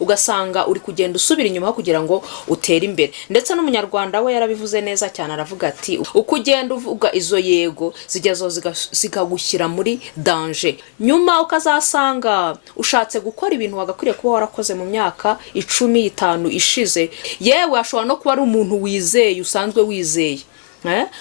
ugasanga uri kugenda usubira inyuma kugira ngo utere imbere. Ndetse n'umunyarwanda we yarabivuze neza cyane, aravuga ati uko ugenda uvuga izo yego zijyazo zikagushyira muri danger, nyuma ukazasanga ushatse gukora ibintu wagakwiriye kuba warakoze mu myaka 15 ishize. Yewe ashobora no kuba ari umuntu wizeye, usanzwe wizeye,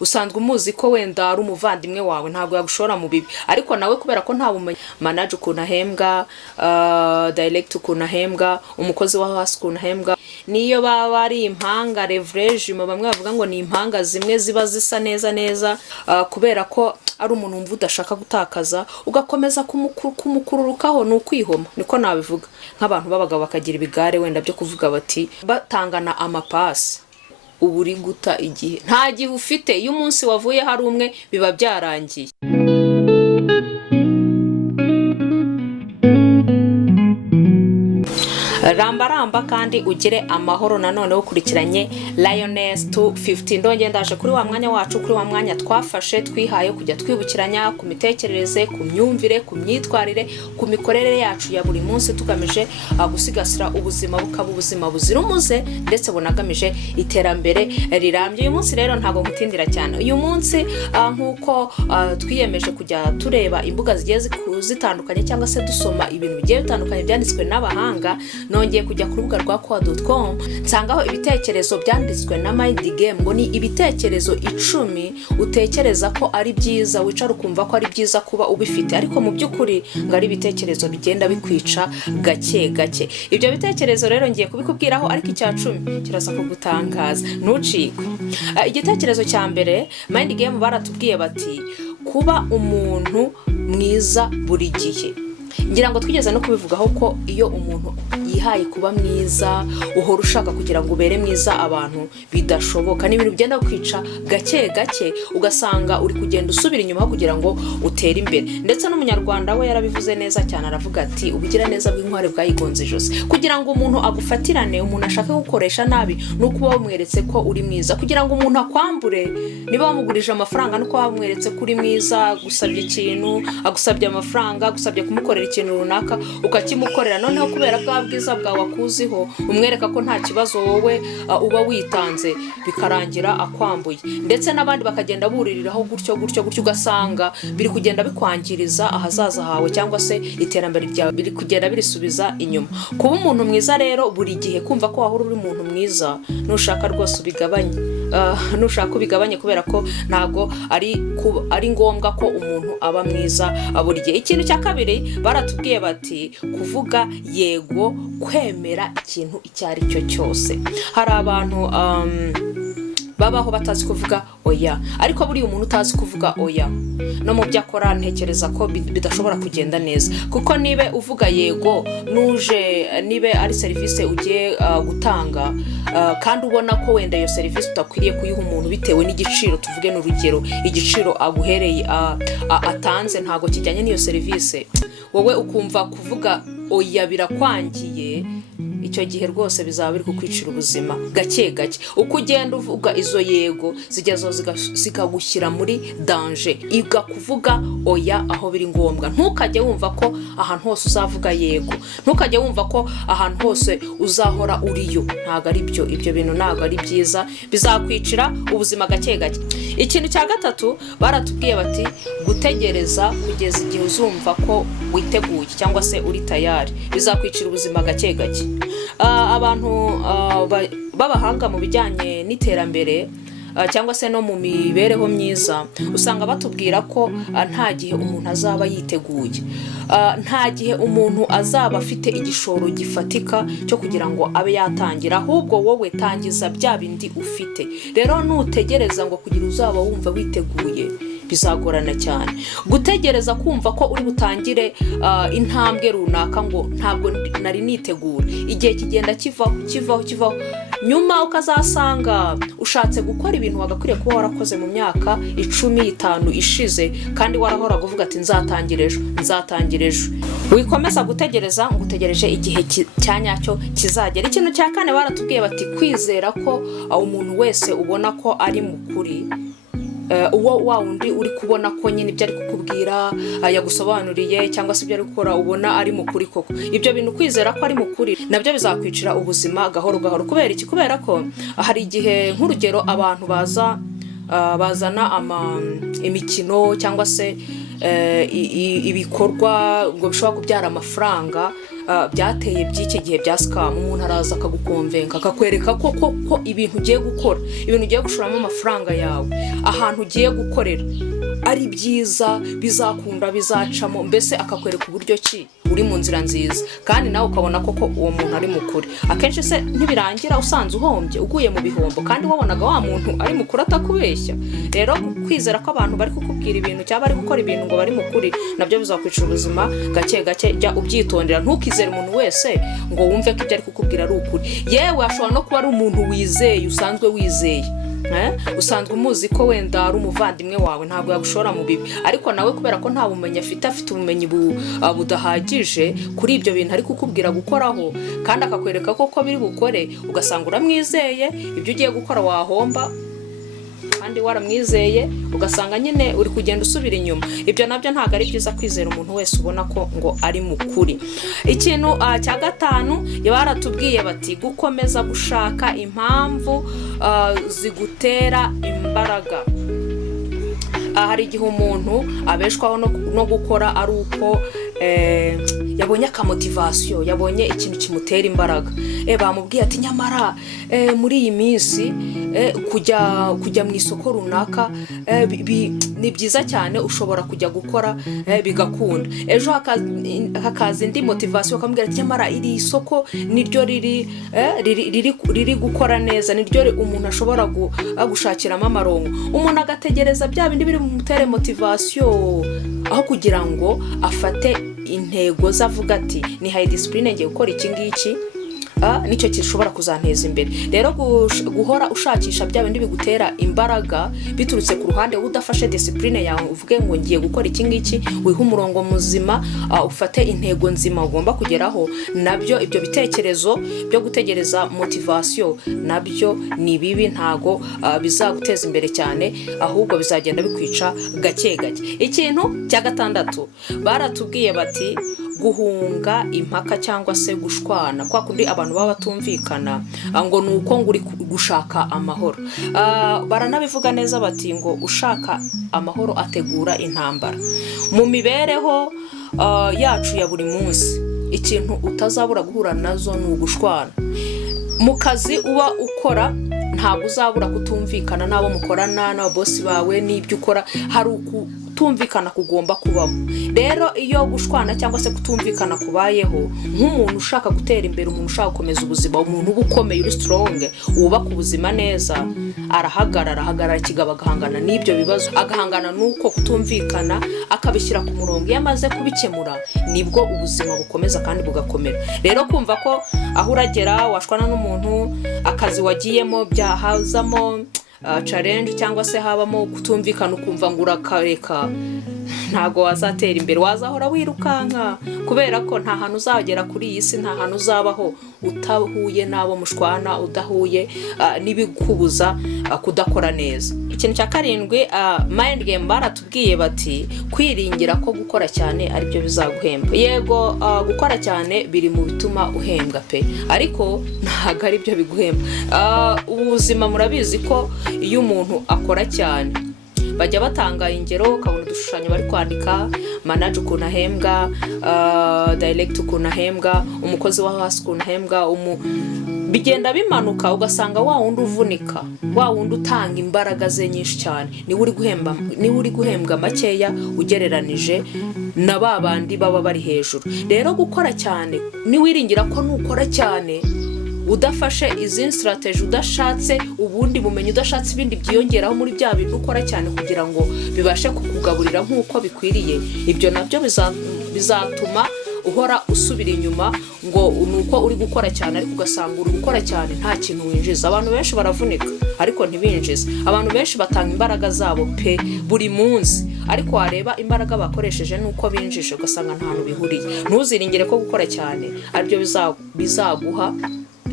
usanzwe umuzi ko wenda ari umuvandimwe wawe, ntabwo yagushora mu bibi, ariko nawe kubera ko nta bumenyi manager ukuntu ahembwa, direct ukuntu ahembwa, umukozi wa hasi ukuntu ahembwa, niyo baba ari impanga leverage, bamwe bavuga ngo ni impanga zimwe ziba zisa neza kubera ko ari umuntu wumva udashaka gutakaza, ugakomeza kumukururukaho, ni ukwihoma, niko nabivuga. Nk'abantu babagabo bakagira ibigare wenda byo kuvuga bati batangana amapasi, ubu uri guta igihe, nta gihe ufite. Iyo umunsi wavuye hari umwe biba byarangiye. Ramba kandi ugire amahoro. Nanone ukurikiranye Lioness 250, ndongeye ndaje kuri wa mwanya wacu, kuri wa mwanya twafashe twihaye kujya twibukiranya ku mitekerereze, ku myumvire, ku myitwarire, ku mikorere yacu ya buri munsi, tugamije gusigasira ubuzima bukaba ubuzima buzira umuze ndetse bunagamije iterambere rirambye. Uyu munsi rero ntago ngutindira cyane. Uyu munsi nkuko twiyemeje kujya tureba imbuga zigiye zitandukanye cyangwa se dusoma ibintu bigiye bitandukanye byanditswe n'abahanga, nongeye kujya ku rubuga rwa kwa.com nsangaho ibitekerezo byanditswe na Mind Game, ngo ni ibitekerezo 10 utekereza ko ari byiza, wicara ukumva ko ari byiza kuba ubifite, ariko mu by'ukuri ngo ari ibitekerezo bigenda bikwica gake gake. Ibyo bitekerezo rero ngiye kubikubwiraho, ariko icya 10 kiraza kugutangaza, ntucikwe. Igitekerezo cya mbere, Mind Game baratubwiye bati kuba umuntu mwiza buri gihe. Ngira ngo twigeze no kubivugaho ko iyo umuntu yihaye kuba mwiza, uhora ushaka kugira ngo ubere mwiza abantu, bidashoboka, n'ibintu bigenda kwica gake gake, ugasanga uri kugenda usubira inyuma kugira ngo utere imbere. Ndetse n'umunyarwanda we yarabivuze neza cyane, aravuga ati ubugira neza bw'inkware bwayigonze ijosi. Kugira ngo umuntu agufatirane, umuntu ashaka gukoresha nabi, nuko wamweretse ko uri mwiza. Kugira ngo umuntu akwambure, niba wamugurije amafaranga, nuko wamweretse ko uri mwiza, gusabye ikintu, agusabye amafaranga, gusabye kumukorera ikintu runaka, ukakimukorera, noneho kubera bwa bwiza bwawe akuziho, umwereka ko nta kibazo wowe uba witanze, bikarangira akwambuye. Ndetse n'abandi bakagenda buririraho gutyo, ugasanga biri kugenda bikwangiriza ahazaza hawe, cyangwa se iterambere ryawe biri kugenda birisubiza inyuma. Kuba umuntu mwiza rero buri gihe, kumva ko wahora uri umuntu mwiza, nushaka rwose ubigabanye, nushaka ubigabanye, kubera ko ntago ari ngombwa ko umuntu aba mwiza buri gihe. Ikintu cya kabiri baratubwiye bati kuvuga yego, kwemera ikintu icyo ari cyo cyose. Hari abantu babaho batazi kuvuga oya, ariko buri umuntu utazi kuvuga oya no mu byakora ntekereza ko bidashobora kugenda neza. Kuko nibe uvuga yego, nuje nibe ari service ugiye gutanga, kandi ubona ko wenda iyo service utakwiriye kuyiha umuntu bitewe n'igiciro, tuvuge n'urugero igiciro aguhereye atanze ntago kijyanye n'iyo service, wowe ukumva kuvuga oya birakwangiye, icyo gihe rwose bizaba biri kukwicira ubuzima gake gake. Uko ugenda uvuga izo yego zijyazo zikagushyira muri danger, iga kuvuga oya aho biri ngombwa. Ntukajye wumva ko ahantu hose uzavuga yego, ntukajye wumva ko ahantu hose uzahora uriyo, ntago ari byo. Ibyo bintu ntago ari byiza, bizakwicira ubuzima gake gake. Ikintu cya gatatu baratubwiye bati gutegereza kugeza igihe uzumva ko witeguye cyangwa se uri tayari, bizakwicira ubuzima gake gake. Abantu babahanga mu bijyanye n'iterambere cyangwa se no mu mibereho myiza, usanga batubwira ko nta gihe umuntu azaba yiteguye, nta gihe umuntu azaba afite igishoro gifatika cyo kugira ngo abe yatangira, ahubwo wowe tangiza bya bindi ufite. Rero nutegereza ngo kugira uzaba wumva witeguye, bizagorana cyane. Gutegereza kumva ko uri butangire intambwe runaka ngo ntabwo nari nitegura, igihe kigenda kivaho, nyuma ukazasanga ushatse gukora ibintu wagakwiriye kuba warakoze mu myaka 15 ishize, kandi warahora kuvuga ati nzatangira ejo. Wikomeza gutegereza, ngutegereje igihe cyanyacyo kizagera. Ikintu cya kane baratubwiye bati kwizera ko umuntu wese ubona ko ari mukuri uwo wa undi uri kubona ko nyine ibyo ari kukubwira yagusobanuriye cyangwa se ibyo ari gukora ubona ari mukuri koko. Ibyo bintu kwizera ko ari mukuri nabyo bizakwicira ubuzima gahoro gahoro. Kubera iki? Kubera ko hari igihe nk'urugero abantu bazana imikino cyangwa se ibikorwa ngo bishobora kubyara amafaranga byateye by'iki gihe bya scam. Umuntu araza akagukonvenka akakwereka ko ibintu ugiye gukora, ibintu ugiye gushoramo amafaranga yawe, ahantu ugiye gukorera ari byiza, bizakunda, bizacamo, mbese akakwereka uburyo ki uri mu nzira nziza, kandi nawe ukabona koko uwo muntu ari mukuri. Akenshi se ntibirangira usanze uhombye, uguye mu bihombo, kandi wabonaga wa muntu ari mukuri atakubeshya. Rero kwizera ko abantu bari kukubwira ibintu cyangwa bari gukora ibintu ngo bari mukuri nabyo bizakwicira ubuzima gake gake. Jya ubyitondera, ntukizere umuntu wese ngo wumve ko ibyo ari kukubwira ari ukuri. Yewe ashobora no kuba ari umuntu wizeye, usanzwe wizeye, usanzwe umuzi ko wenda ari umuvandimwe wawe, ntabwo yagushora mu bibi, ariko nawe kubera ko nta bumenyi afite ubumenyi budahagije kuri ibyo bintu ari kukubwira gukoraho, kandi akakwereka ko biri bukore, ugasanga uramwizeye, ibyo ugiye gukora wahomba kandi waramwizeye, ugasanga nyine uri kugenda usubira inyuma. Ibyo nabyo ntabwo ari byiza kwizera umuntu wese ubona ko ngo ari mukuri. Ikintu cya gatanu baratubwiye bati gukomeza gushaka impamvu zigutera imbaraga. Hari igihe umuntu abeshwaho no gukora ari uko yabonye akamotivasiyo, yabonye ikintu kimutera imbaraga. Bamubwiye ati nyamara muri iyi minsi kujya mu isoko runaka ni byiza cyane, ushobora kujya gukora bigakunda. Ejo hakaza indi motivasiyo akamubwira ati nyamara iri soko niryo riri gukora neza, niryo umuntu ashobora gushakiramo amarongo. Umuntu agategereza bya bindi biri mutere motivasiyo, aho kugira ngo afate intego zavuga ati ni high discipline ngiye gukora iki ngiki, nicyo gishobora kuzanteza imbere. Rero guhora ushakisha bya bindi bigutera imbaraga biturutse ku ruhande, udafashe discipline yawe uvuge ngo ngiye gukora iki ngiki, wiha umurongo muzima, ufate intego nzima ugomba kugeraho, nabyo ibyo bitekerezo byo gutegereza motivation nabyo ni bibi, ntago bizaguteza imbere cyane, ahubwo bizagenda bikwica gake gake. Ikintu cya gatandatu baratubwiye bati guhunga impaka cyangwa se gushwana, kwa kundi abantu baba batumvikana ngo nuko nguri gushaka amahoro. Baranabivuga neza bati ngo ushaka amahoro ategura intambara. Mu mibereho yacu ya buri munsi ikintu utazabura guhura nazo ni ugushwana. Mu kazi uba ukora ntabwo uzabura kutumvikana n'abo mukorana, n'ababosi bawe, n'ibyo ukora hari kutumvikana kugomba kubamo. Rero iyo gushwana cyangwa se kutumvikana kubayeho, nk'umuntu ushaka gutera imbere, umuntu ushaka gukomeza ubuzima, umuntu uba ukomeye uri strong, wubaka ubuzima neza, arahagarara kigaba, agahangana n'ibyo bibazo, agahangana nuko kutumvikana, akabishyira ku murongo. Iyo amaze kubikemura nibwo ubuzima bukomeza kandi bugakomera. Rero kumva ko aho uragera washwana n'umuntu, akazi wagiyemo byahazamo challenge cyangwa se habamo kutumvikana, ukumva ngo urakareka, ntago wazatera imbere, wazahora wirukanka, kubera ko nta hantu uzagera kuri iyi si, nta hantu uzabaho utahuye n'abo mushwana, udahuye n'ibikubuza kudakora neza. Ikintu cya karindwi mind game baratubwiye bati kwiringira ko gukora cyane aribyo bizaguhemba. Yego gukora cyane biri mu bituma uhembwa pe, ariko ntago aribyo biguhemba. Ubuzima murabizi ko iyo umuntu akora cyane bajya batanga ingero, ukabona udushushanyo bari kwandika, manager ukuntu ahembwa, director ukuntu ahembwa, umukozi wa hasi ukuntu ahembwa, bigenda bimanuka, ugasanga wa wundi uvunika, wa wundi utanga imbaraga ze nyinshi cyane ni uri guhembwa makeya ugereranije na babandi baba bari hejuru. Rero gukora cyane, ni wiringira ko nukora cyane udafashe izi strategy, udashatse ubundi bumenyi, udashatse ibindi byiyongeraho muri bya bintu ukora cyane kugira ngo bibashe kukugaburira nk'uko bikwiriye, ibyo nabyo bizatuma uhora usubira inyuma, ngo nuko uri gukora cyane ariko ugasanga uri gukora cyane nta kintu winjiza. Abantu benshi baravunika ariko ntibinjiza, abantu benshi batanga imbaraga zabo pe buri munsi, ariko wareba imbaraga bakoresheje nuko binjije ugasanga nta hantu bihuriye. Ntuziringire ko gukora cyane aribyo bizaguha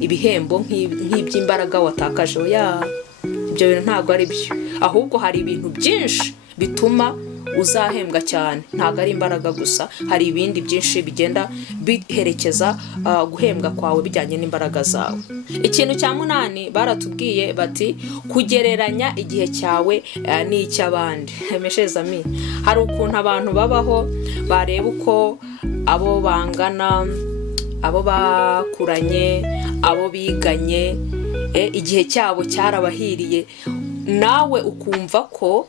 ibihembo nk'iby'imbaraga watakaje. Ibyo bintu ntabwo ari byo. ahubwo hari ibintu byinshi bituma uzahembwa cyane. Ntabwo ari imbaraga gusa, hari ibindi byinshi bigenda biherekeza guhembwa kwawe bijyanye n'imbaraga zawe. Ikintu cya 8 baratubwiye bati kugereranya igihe cyawe n'icy'abandi. Meshezami, hari ukuntu abantu babaho bareba uko abo bangana, abo bakuranye, abo biganye, igihe cyabo cyarabahiriye, nawe ukumva ko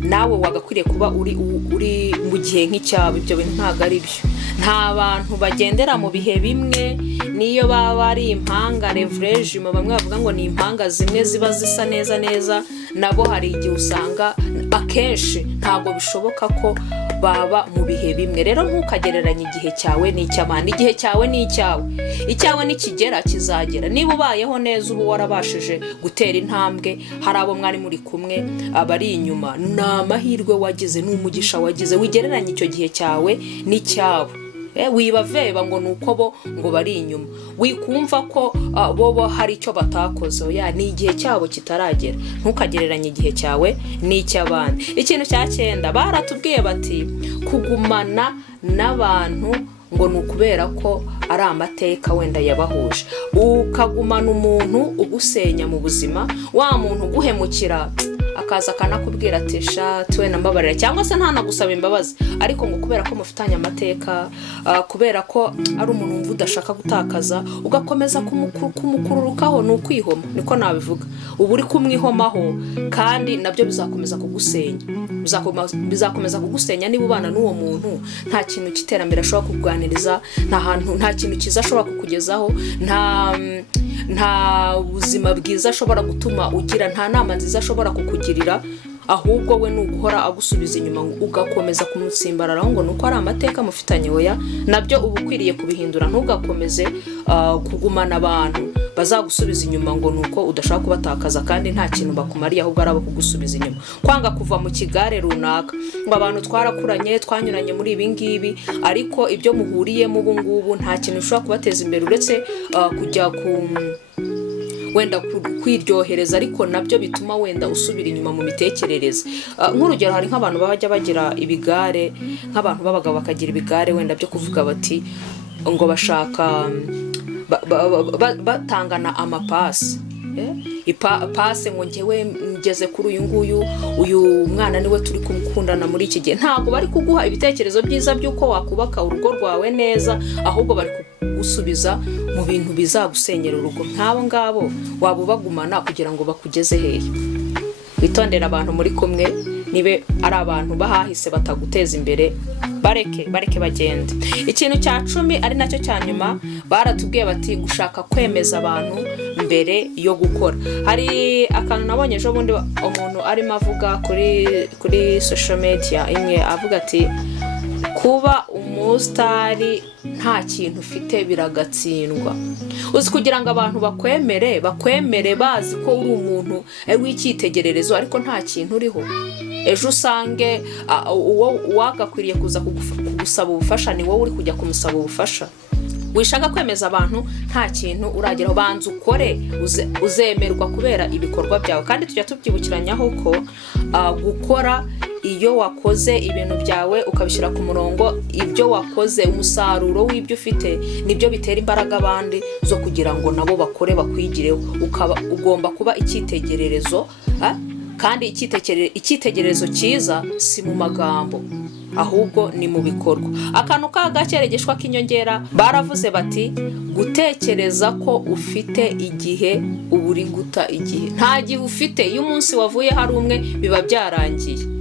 nawe wagakwiriye kuba uri mu gihe nk'icyabo. Ibyo bintu ntabwo ari byo. Nta bantu bagendera mu bihe bimwe, niyo baba ari impanga leverage, bamwe bavuga ngo ni impanga zimwe ziba zisa neza, nabo hari igihe usanga akenshi ntabwo bishoboka ko baba mu bihe bimwe. Rero ntukagereranye igihe cyawe n'icy'abandi. Igihe cyawe ni icyawe, icyawe nikigera kizagera. Niba ubayeho neza, ubu warabashije gutera intambwe, hari abo mwari muri kumwe abari inyuma, ni amahirwe wagize, ni umugisha wagize. Wigereranye icyo gihe cyawe n'icyabo. Wibaveba ngo nuko bo ngo bari inyuma, wikumva ko bo hari icyo batakoze. Ni igihe cyabo kitaragera. Ntukagereranye igihe cyawe n'icy'abandi. Ikintu cya 9 baratubwiye bati kugumana n'abantu ngo nukubera ko ari amateka wenda yabahuje. Ukagumana umuntu ugusenya mu buzima, wa muntu uguhemukira akaza kanakubwira ati sha tuwe nambabarira, cyangwa se ntanagusaba imbabazi, ariko ngo kubera ko mufitanye amateka, kubera ko ari umuntu wumva udashaka gutakaza, ugakomeza kumukururukaho. Ni ukwihoma, niko nabivuga. Ubu uri kumwihomaho kandi nabyo bizakomeza kugusenya, bizakomeza kugusenya. Niba ubana n'uwo muntu, nta kintu cy'iterambere ashobora kuganiriza, nta kintu kiza ashobora kukugezaho, nta buzima bwiza ashobora gutuma ugira, nta nama nziza ashobora kukugirira, ahubwo we nuguhora agusubiza inyuma, ugakomeza kumutsimbararaho ngo nuko ari amateka mufitanye. Oya, nabyo uba ukwiriye kubihindura. Ntugakomeze kugumana abantu bazagusubiza inyuma ngo nuko udashaka kubatakaza kandi nta kintu bakumariye, ahubwo ari abo kugusubiza inyuma. Kwanga kuva mu kigare runaka ngo abantu twarakuranye, twanyuranye muri ibi ngibi, ariko ibyo muhuriyemo ubu ngubu nta kintu ushobora kubateza imbere uretse kujya wenda kwiryohereza, ariko nabyo bituma wenda usubira inyuma mu mitekerereze. Nk'urugero, hari nk'abantu bajya bagira ibigare, nk'abantu b'abagabo bakagira ibigare wenda byo kuvuga bati ngo bashaka batangana amapasi. Ipase ngo ngewe ngeze kuri uyu mwana niwe turi kumukundana muri iki gihe. Ntabwo bari kuguha ibitekerezo byiza by'uko wakubaka urugo rwawe neza, ahubwo bari kugusubiza mu bintu bizagusenyera urugo. Nk'abo ngabo waba ubagumana kugira ngo bakugeze hehe? Witondera abantu muri kumwe, nibe ari abantu bahahise bataguteza imbere, bareke bagende. Ikintu cya 10 ari nacyo cya nyuma baratubwiye bati gushaka kwemeza abantu mbere yo gukora. Hari akantu nabonye ejo bundi umuntu arimo avuga kuri social media imwe, avuga ati kuba umusitari nta kintu ufite biragatsindwa. Uzi kugira ngo abantu bakwemere bazi ko uri umuntu w'icyitegererezo ariko nta kintu uriho, ejo usange wagakwiriye kuza kugusaba ubufasha ni wowe uri kujya kumusaba ubufasha. Wishaka kwemeza abantu nta kintu urageraho, banza ukore uzemerwa kubera ibikorwa byawe. Kandi tujya tubyibukiranyaho ko gukora, iyo wakoze ibintu byawe ukabishyira ku murongo, ibyo wakoze, umusaruro w'ibyo ufite nibyo bitera imbaraga abandi zo kugira ngo nabo bakore bakwigireho. Ugomba kuba icyitegererezo, kandi icyitegererezo cyiza si mu magambo ahubwo ni mu bikorwa. Akantu k'agakeregeshwa k'inyongera baravuze bati gutekereza ko ufite igihe uburi guta igihe. Nta gihe ufite, iyo umunsi wavuye hari umwe biba byarangiye.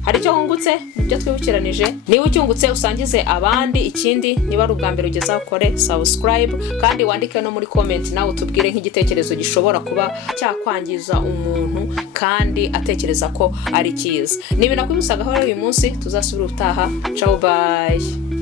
Hari icyo wungutse ibyo twibukiranije? Niba ucyungutse usangize abandi. Ikindi, niba ari ubwa mbere ugeza ukore subscribe, kandi wandike no muri comment nawe utubwire nk'igitekerezo gishobora kuba cyakwangiza umuntu kandi atekereza ko ari cyiza. Niba nakwibusagaho uyu munsi, tuzasubira utaha. Ciao, bye.